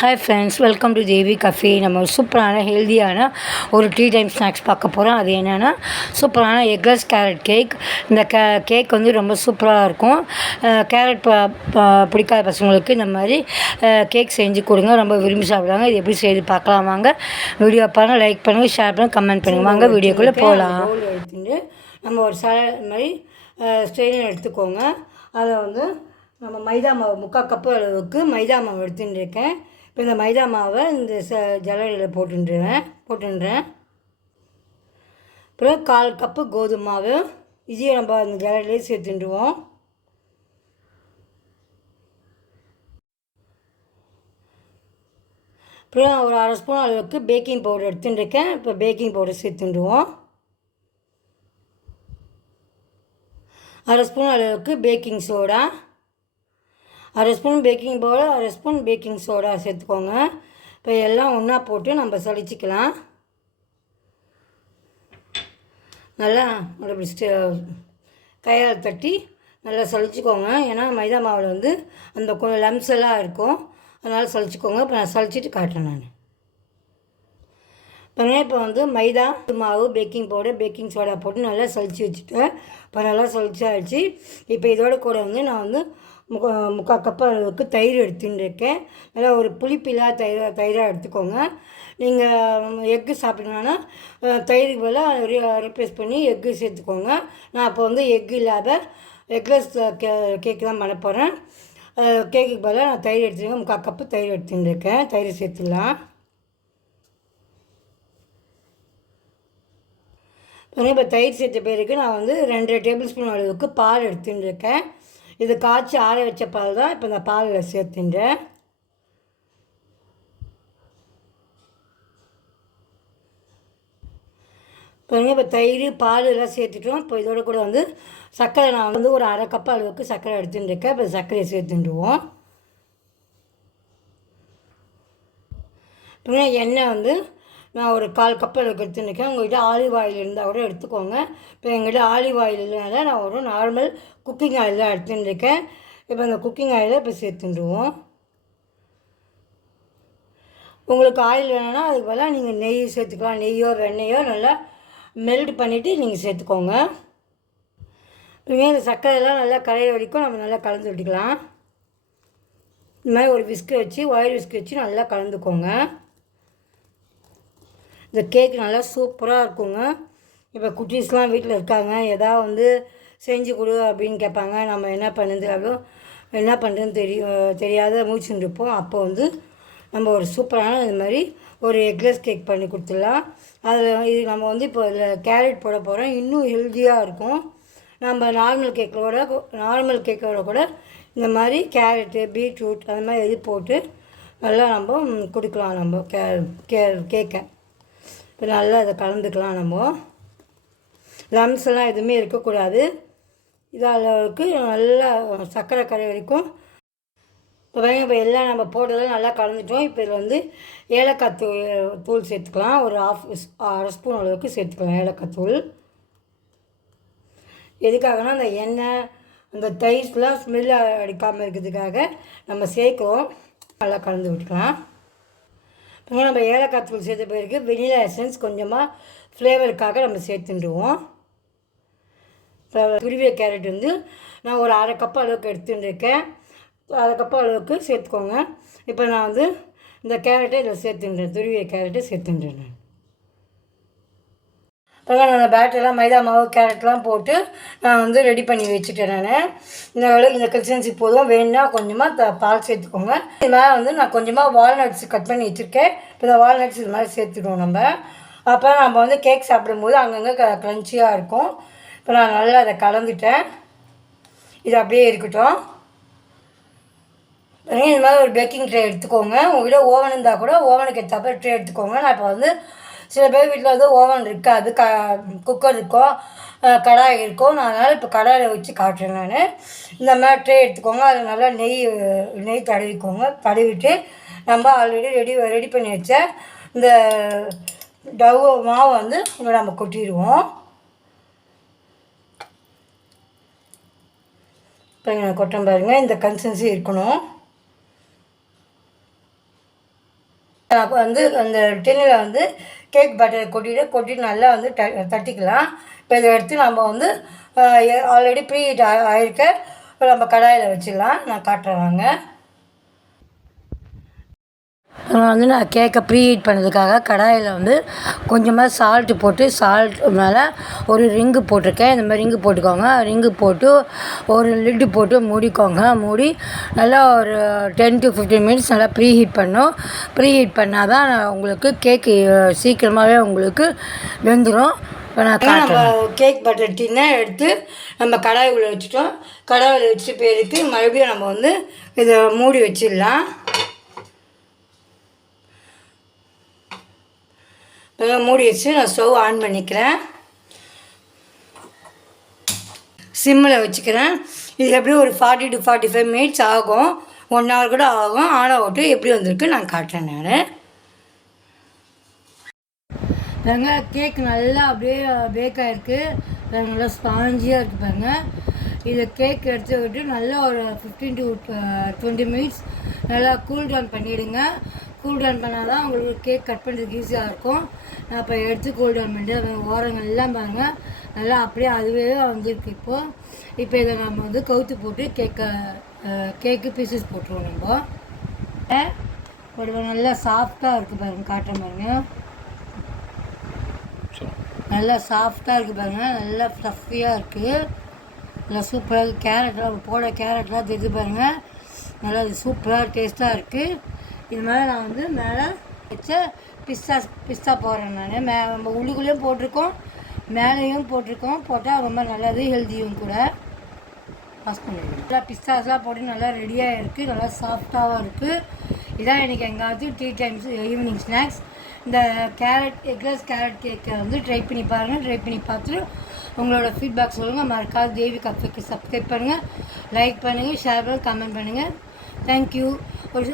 Hi friends welcome to Devi cafe நம்ம ஒரு சூப்பரான ஹெல்தியான ஒரு டீ டைம் ஸ்நாக்ஸ் பார்க்க போகிறோம் அது என்னென்னா சூப்பரான எக்லெஸ் கேரட் கேக் இந்த கே கேக் வந்து ரொம்ப சூப்பராக இருக்கும். கேரட் பிடிக்காத பசங்களுக்கு இந்த மாதிரி கேக் செஞ்சு கொடுங்க. ரொம்ப விரும்பி சாப்பிடுவாங்க. இது எப்படி செய்து பார்க்கலாம் வாங்க. வீடியோ பாருங்கள் லைக் பண்ணுங்கள் ஷேர் பண்ணுங்கள் கமெண்ட் பண்ணுங்கள் வாங்க வீடியோக்குள்ளே போகலாம். எடுத்துட்டு நம்ம ஒரு ச மாதிரி ஸ்ட்ரெயினர் எடுத்துக்கோங்க. அதை வந்து நம்ம மைதா மாவு முக்கால் கப்பு அளவுக்கு மைதா மாவு எடுத்துட்டு இருக்கேன். இப்போ இந்த மைதா மாவை இந்த ச ஜலடியில் போட்டுருவேன் போட்டுன்றேன். அப்புறம் கால் கப்பு கோதுமை மாவு. இதையும் நம்ம அந்த ஜலடியிலே சேர்த்துட்டுருவோம் அப்புறம் ஒரு அரை ஸ்பூன் அளவுக்கு பேக்கிங் பவுடர் எடுத்துட்டுருக்கேன். இப்போ பேக்கிங் பவுடர் சேர்த்துட்டுருவோம் அரை ஸ்பூன் அளவுக்கு பேக்கிங் சோடா. அரை ஸ்பூன் பேக்கிங் பவுடர் அரை ஸ்பூன் பேக்கிங் சோடா சேர்த்துக்கோங்க. இப்போ எல்லாம் ஒன்றா போட்டு நம்ம சளிச்சிக்கலாம். நல்லா அப்படி கையால் தட்டி நல்லா சளிச்சிக்கோங்க. ஏன்னா மைதா மாவில் வந்து அந்த கொஞ்சம் லம்ஸ் எல்லாம் இருக்கும். அதனால் சளிச்சிக்கோங்க. இப்போ நான் சளிச்சிட்டு காட்டுறேன் நான். பாருங்க இப்போ வந்து மைதா மாவு பேக்கிங் பவுடர் பேக்கிங் சோடா போட்டு நல்லா சளிச்சு வச்சுட்டேன். இப்போ நல்லா சளிச்சாச்சு. இப்போ இதோட கூட வந்து நான் வந்து முக்கா முக்கால் கப் அளவுக்கு தயிர் எடுத்துன்னு இருக்கேன் நல்லா ஒரு புளிப்பில்லா தயிர் தயிராக எடுத்துக்கோங்க. நீங்கள் எக்கு சாப்பிட்டீங்கன்னா தயிருக்கு பதிலாக ரீப்ளேஸ் பண்ணி எக்கு சேர்த்துக்கோங்க. நான் அப்போ வந்து எக் இல்லாத எக்லெஸ் கே கேக்கு தான் பண்ண போகிறேன் கேக்குக்கு பதிலாக நான் தயிர் எடுத்துருக்கேன். முக்கால் கப்பு தயிர் எடுத்துன்னு இருக்கேன் தயிர் சேர்த்துடலாம். இப்போ தயிர் சேர்த்த பேருக்கு நான் வந்து ரெண்டரை டேபிள் ஸ்பூன் அளவுக்கு பால் எடுத்துன்னு இருக்கேன் இது காய்ச்சி ஆற வச்ச பால் தான் இப்போ இந்த பாலில் சேர்த்துட்டேன் பாருங்க இப்போ தயிர் பால் எல்லாம் சேர்த்துட்டோம். இப்போ இதோட கூட வந்து சர்க்கரை நான் வந்து ஒரு அரை கப் அளவுக்கு சர்க்கரை எடுத்துன்னு இருக்கேன். இப்போ சர்க்கரையை சேர்த்துட்டுருவோம். இப்போ எண்ணெய் வந்து நான் ஒரு கால் கப் அளவுக்கு எடுத்துருக்கேன் உங்கள்கிட்ட ஆலிவ் ஆயில் இருந்தால் கூட எடுத்துக்கோங்க. இப்போ எங்கள்கிட்ட ஆலிவ் ஆயில் இல்லைனால நான் ஒரு நார்மல் குக்கிங் ஆயில் தான் எடுத்துருக்கேன் இப்போ அந்த குக்கிங் ஆயிலை இப்போ சேர்த்துட்டுருவோம் உங்களுக்கு ஆயில் வேணும்னா அதுக்கு பதிலாக நீங்கள் நெய் சேர்த்துக்கலாம். நெய்யோ வெண்ணெயோ நல்லா மெல்ட் பண்ணிவிட்டு நீங்கள் சேர்த்துக்கோங்க. இனிமேல் இந்த சர்க்கரையெல்லாம் நல்லா கரையிற வரைக்கும் நம்ம நல்லா கலந்து விட்டுக்கலாம். இந்த மாதிரி ஒரு விஸ்கு வச்சு ஒயர் விஸ்கு வச்சு நல்லா கலந்துக்கோங்க. இந்த கேக் நல்லா சூப்பராக இருக்குங்க. இப்போ குட்டீஸ்லாம் வீட்டில் இருக்காங்க. எதாவது வந்து செஞ்சு கொடு அப்படின்னு கேட்பாங்க நம்ம என்ன பண்ணுறது அவ்வளோ என்ன பண்ணுறதுன்னு தெரியும் தெரியாத மூச்சுன்னு இருப்போம். அப்போ வந்து நம்ம ஒரு சூப்பரான இது மாதிரி ஒரு எக்லெஸ் கேக் பண்ணி கொடுத்துடலாம். அதில் இது நம்ம வந்து இப்போ இதில் கேரட் போட போகிறோம் இன்னும் ஹெல்த்தியாக இருக்கும். நம்ம நார்மல் கேக்கோட நார்மல் கேக்கோட கூட இந்த மாதிரி கேரட்டு பீட்ரூட் அந்த மாதிரி இது போட்டு நல்லா நம்ம கொடுக்கலாம் நம்ம கே கே கேக்கை. இப்போ நல்லா அதை கலந்துக்கலாம் நம்ம. லம்ஸ் எல்லாம் எதுவுமே இருக்கக்கூடாது. இது அளவுக்கு நல்லா சர்க்கரை கரை வரைக்கும். இப்போ பாருங்க இப்போ எல்லாம் நம்ம போட்டதெல்லாம் நல்லா கலந்துட்டோம். இப்போ இதில் வந்து ஏலக்காய் தூள் தூள் சேர்த்துக்கலாம். ஒரு ஆஃப் அரை ஸ்பூன் அளவுக்கு சேர்த்துக்கலாம் ஏலக்காய் தூள். எதுக்காகனா அந்த எண்ணெய் அந்த தயிர்லாம் ஸ்மெல் அடிக்காமல் இருக்கிறதுக்காக நம்ம சேர்க்குறோம். நல்லா கலந்து விட்டுக்கலாம். இப்போ நம்ம ஏலக்காய் தூள் சேர்த்த பிறகு வெனிலா எசன்ஸ் கொஞ்சமாக ஃப்ளேவருக்காக நம்ம சேர்த்துட்டுருவோம். இப்போ துருவிய கேரட் வந்து நான் ஒரு அரை கப் அளவுக்கு எடுத்துட்டுருக்கேன். அரை கப் அளவுக்கு சேர்த்துக்கோங்க. இப்போ நான் வந்து இந்த கேரட்டை இதில் சேர்த்துன்றேன் துருவிய கேரட்டை சேர்த்துன்றேன் நான் நான் பேட்டெல்லாம் மைதா மாவு கேரட்லாம் போட்டு நான் வந்து ரெடி பண்ணி வச்சுட்டேன் நான். இந்த அளவுக்கு இந்த கிறிஸ்டன்சி போதும். வேணும்னா கொஞ்சமாக த பால் சேர்த்துக்கோங்க. இது மேலே வந்து நான் கொஞ்சமாக வால்நட்ஸ் கட் பண்ணி வச்சுருக்கேன். இப்போ இந்த வால்நட்ஸ் இது மாதிரி சேர்த்துக்கணும் நம்ம. அப்போ நம்ம வந்து கேக் சாப்பிடும்போது அங்கங்கே க க்ரன்ச்சியாக இருக்கும். இப்போ நான் நல்லா அதை கலந்துட்டேன். இது அப்படியே இருக்கட்டும். இது மாதிரி ஒரு பேக்கிங் ட்ரே எடுத்துக்கோங்க. உங்கள்கிட்ட ஓவன் இருந்தால் கூட ஓவனுக்கு ஏற்றாப்ப ட்ரே எடுத்துக்கோங்க. நான் இப்போ வந்து சில பேர் வீட்டில் வந்து ஓவன் இருக்காது க குக்கர் இருக்கும் கடாய் இருக்கும் நான் அதனால் இப்போ கடாயில் வச்சு காட்டுறேன் நான். இந்த மாதிரி ட்ரே எடுத்துக்கோங்க அதில் நல்லா நெய் நெய் தடவிக்கோங்க. தடவிட்டு நம்ம ஆல்ரெடி ரெடி ரெடி பண்ணி வச்ச இந்த டவ் மாவை வந்து இங்கே நம்ம கொட்டிடுவோம். இப்போ நான் கொட்டம் பாருங்கள் இந்த கன்சன்சி இருக்கணும். அப்போ வந்து அந்த டின்னில் வந்து கேக் பேட்டரை கொட்டிட்டு கொட்டிட்டு நல்லா வந்து த தட்டிக்கலாம். இப்போ இதை எடுத்து நம்ம வந்து ஆல்ரெடி ப்ரீ ஹீட் ஆகிருக்க இப்போ நம்ம கடாயில் வச்சிடலாம். நான் காட்டுறேன் வாங்க. வந்து நான் கேக்கை ப்ரீ ஹீட் பண்ணதுக்காக கடாயில் வந்து கொஞ்சமாக சால்ட்டு போட்டு சால்ட் மேலே ஒரு ரிங்கு போட்டிருக்கேன். இந்த மாதிரி ரிங்கு போட்டுக்கோங்க. ரிங்கு போட்டு ஒரு லிட்டு போட்டு மூடிக்கோங்க. மூடி நல்லா ஒரு டென் டு ஃபிஃப்டீன் மினிட்ஸ் நல்லா ப்ரீ ஹீட் பண்ணும். ப்ரீ ஹீட் பண்ணால் தான் உங்களுக்கு கேக்கு சீக்கிரமாகவே உங்களுக்கு வெந்துடும் இப்போ நான் நம்ம கேக் பட்டர் டின்னை எடுத்து நம்ம கடாய் உள்ள வச்சுட்டோம். கடாயில் வச்சுட்டு பேருக்கு மறுபடியும் நம்ம வந்து இதை மூடி வச்சிடலாம். மூடி வச்சு நான் ஸ்டவ் ஆன் பண்ணிக்கிறேன். சிம்மில் வச்சுக்கிறேன். இது எப்படியும் ஒரு forty to forty five minutes ஆகும். ஒன் ஹவர் கூட ஆகும். ஆனால் விட்டு எப்படி வந்திருக்கு நான் காட்டுறேன் நான். பாருங்க கேக் நல்லா அப்படியே பேக் ஆகிருக்கு நல்லா ஸ்பாஞ்சியாக இருக்குது பாருங்க. இதை கேக் எடுத்துக்கிட்டு நல்லா ஒரு ஃபிஃப்டீன் டு டுவெண்ட்டி மினிட்ஸ் நல்லா கூல் டவுன் பண்ணிவிடுங்க கூல் டவுன் பண்ணால் தான் உங்களுக்கு கேக் கட் பண்ணுறதுக்கு ஈஸியாக இருக்கும். நான் இப்போ எடுத்து கூல் டவுன் பண்ணிட்டு ஓரங்கள் எல்லாம் பாருங்கள் நல்லா அப்படியே அதுவே வந்துருக்கு இப்போது இப்போ இதை நம்ம வந்து கவுத்து போட்டு கேக்கை கேக்கு பீசஸ் போட்டுருவோம் நம்ம. போடுவோம் நல்லா சாஃப்டாக இருக்குது பாருங்கள் காட்டுற பாருங்க. நல்லா சாஃப்டாக இருக்குது பாருங்கள் நல்லா ஃப்ளஃபியாக இருக்குது நல்லா சூப்பராக இருக்குது கேரட்லாம் போட கேரட்லாம் தெரிஞ்சு பாருங்கள் நல்லா சூப்பராக டேஸ்ட்டாக இருக்குது இது மேலே நான் வந்து மேலே வச்ச பிஸ்தா பிஸ்தா போடுறேன் நான். மே நம்ம உள்ளுக்குள்ளேயும் போட்டிருக்கோம் மேலேயும் போட்டிருக்கோம். போட்டால் ரொம்ப நல்லது ஹெல்த்தியும் கூட. பாஸ் பண்ணிடுவோம் நல்லா பிஸ்தாஸ்லாம் போட்டு நல்லா ரெடியாக இருக்குது நல்லா சாஃப்டாகவும் இருக்குது இதான் எனக்கு எங்காவது டீ டைம்ஸ் ஈவினிங் ஸ்நாக்ஸ் இந்த கேரட் எக்லஸ் கேரட் கேக்கை வந்து ட்ரை பண்ணி பாருங்கள் ட்ரை பண்ணி பார்த்துட்டு உங்களோட ஃபீட்பேக் சொல்லுங்கள் மறக்காது தேவி கஃபேக்கு சப்ஸ்கிரைப் பண்ணுங்கள் லைக் பண்ணுங்கள் ஷேர் பண்ணுங்கள் கமெண்ட் பண்ணுங்கள் தேங்க்யூ ஒரு